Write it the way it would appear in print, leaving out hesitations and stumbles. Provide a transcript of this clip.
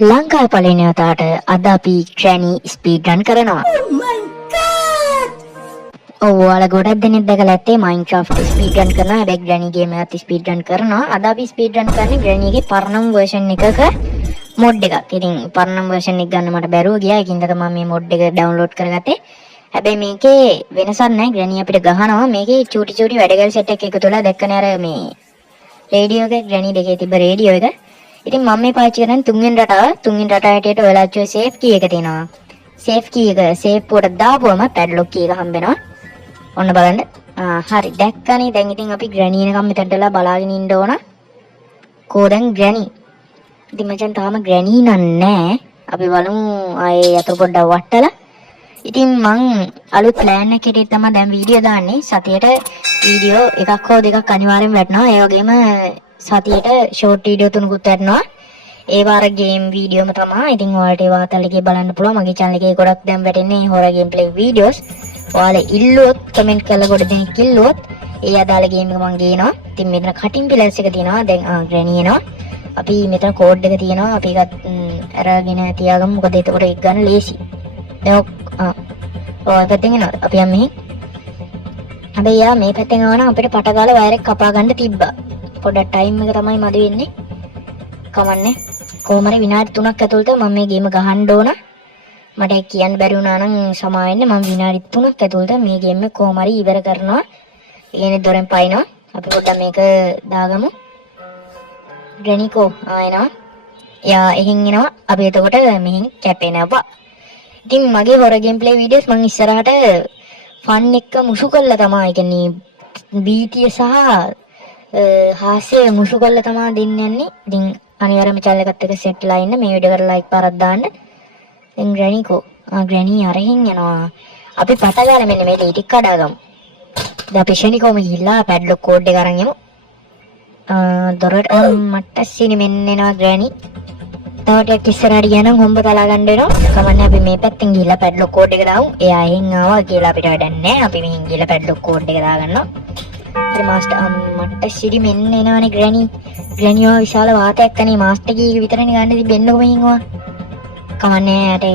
ලංකාවේ පළවෙනි වතාවට අද අපි ග්‍රැනි ස්පීඩ් රන් කරනවා. ඔව් ඔයාලා ගොඩක් දෙනෙක් දැකලා ඇත්තේ Minecraft ස්පීඩ් රන් කරනවා. හැබැයි ග්‍රැනි ගේම් එකත් ස්පීඩ් රන් කරනවා. අද අපි ස්පීඩ් රන් කරන්නේ ග්‍රැනි එකේ පරණම version එකක mod එකක්. ඉතින් පරණම version එක ගන්න මට බැරුව ගියා. ඒකින්ද තමයි මේ mod එක download කරගත්තේ. හැබැයි මේකේ වෙනසක් නැහැ. ග්‍රැනි අපිට ගහනවා. මේකේ චූටි චූටි වැඩගල් සෙට් එකක් එකතු වෙලා දැක්කනේ අර මේ රේඩියෝ එක ග්‍රැනි දෙකේ තිබ්බ රේඩියෝ එක. ඉතින් මම මේ පාවිච්චි කරන්නේ තුන්වෙනි රටාව හැටියට ඔයාලා අච්චුවේ සේෆ් කී එක තියෙනවා. සේෆ් කී එක සේෆ් පොට දාපුවම පැඩ්ලොක් කී එක හම්බ වෙනවා. ඔන්න බලන්න. හරි දැක්කනේ. දැන් ඉතින් අපි ග්‍රැනි එකම මෙතනටලා බලාගෙන ඉන්න ඕන. කොහෙන් ග්‍රැනි? ඉතින් මචං තාම ග්‍රැනි නෑ. අපි බලමු ආයේ අතර පොඩ්ඩක් වට්ටලා. ඉතින් මං අලුත් ප්ලෑන් එකකට තමයි දැන් වීඩියෝ දාන්නේ. සතියට වීඩියෝ එකක් හෝ දෙකක් අනිවාර්යෙන් වැටෙනවා. ඒ වගේම සතියට ෂෝට් වීඩියෝ තුනකුත් වැටෙනවා. ඒ වාර ගේම් වීඩියෝම තමයි. ඉතින් ඔයාලට ඒ වාතල් එකේ බලන්න පුළුවන්. මගේ channel එකේ ගොඩක් දැන් වැටෙන්නේ හොරර් ගේම් ප්ලේ වීඩියෝස්. ඔයාලා ඉල්ලුවොත් කමෙන්ට් කරලා ගොඩ දෙනෙක් ඉල්ලුවොත් ඒ අදාළ ගේම් එක මං ගේනවා. ඉතින් මෙතන කටින් පිලර්ස් එක තියෙනවා. දැන් ග්‍රැනි එනවා. අපි මෙතන කෝඩ් එක තියෙනවා. අපි ඒකත් අරගෙන තියාගමු. මොකද එතකොට ඒක ගන්න ලේසි. දැන් ඔය පැත්තෙන් එනවා. අපි යම් මෙහි. හැබැයි යා මේ පැත්තෙන් ආවනම් අපිට පට ගාලා වයර් එක කපා ගන්න තිබ්බා. පොඩක් ටයිම් එක තමයි මදි වෙන්නේ. කමන්නේ. කොහොම හරි විනාඩි 3ක් ඇතුළත මම මේ ගේම ගහන්න ඕන. මට කියන්න බැරි වුණා නම් සමා වෙන්න. මම විනාඩි 3ක් ඇතුළත මේ ගේම් එක කොහොම හරි ඉවර කරනවා. ඒ කියන්නේ දොරෙන් පයින්නවා. අපි පොඩ්ඩක් මේක දාගමු. ග්‍රැනිකෝ ආයෙනවා. යා එහෙන් එනවා. අපි එතකොට මෙහෙන් කැපෙනවා. ඉතින් මගේ හොරර් ගේම් ප්ලේ වීඩියෝස් මම ඉස්සරහට ෆන් එක මුසු කරලා තමයි කියන්නේ බීටිය සහ හාස්‍ය මුසු කරලා තමයි දෙන්න යන්නේ. ඉතින් අනිවාර්යයෙන්ම channel එකත් එක්ක සෙට් වෙලා ඉන්න. මේ වීඩියෝ කරලා ලයික් පාරක් දාන්න. දැන් ග්‍රැනිකෝ ග්‍රැනි අරහින් යනවා. අපි පට ගාලා මෙන්න මේ ටික කඩාගමු. දැන් අපි ෂෙනිකෝම ගිහිල්ලා පැඩ්ලොක් කෝඩ් එක අරන් යමු. දොරට මට සිනි මෙන්න එනවා ග්‍රැනි. තව ටිකක් ඉස්සරහට ගියානම් හොම්බ තලා ගන්න වෙනවා. කමන්නේ අපි මේ පැත්තෙන් ගිහිල්ලා පැඩ්ලොක් කෝඩ් එක දාමු. එයා එහෙන් ආවා කියලා අපිට වැඩක් නැහැ. අපි මෙහෙන් ගිහිල්ලා පැඩ්ලොක් කෝඩ් එක දාගන්නවා. හරි මාස්ටර් මට සිරි මෙන්න එනවනේ ග්‍රැනි. ග්‍රැනි ඔය විශාල වාතයක් කනේ මාස්ටර් කී විතරනේ ගන්න තිබෙන්නකො මෙහින් ඔයා. කමන්නේ යට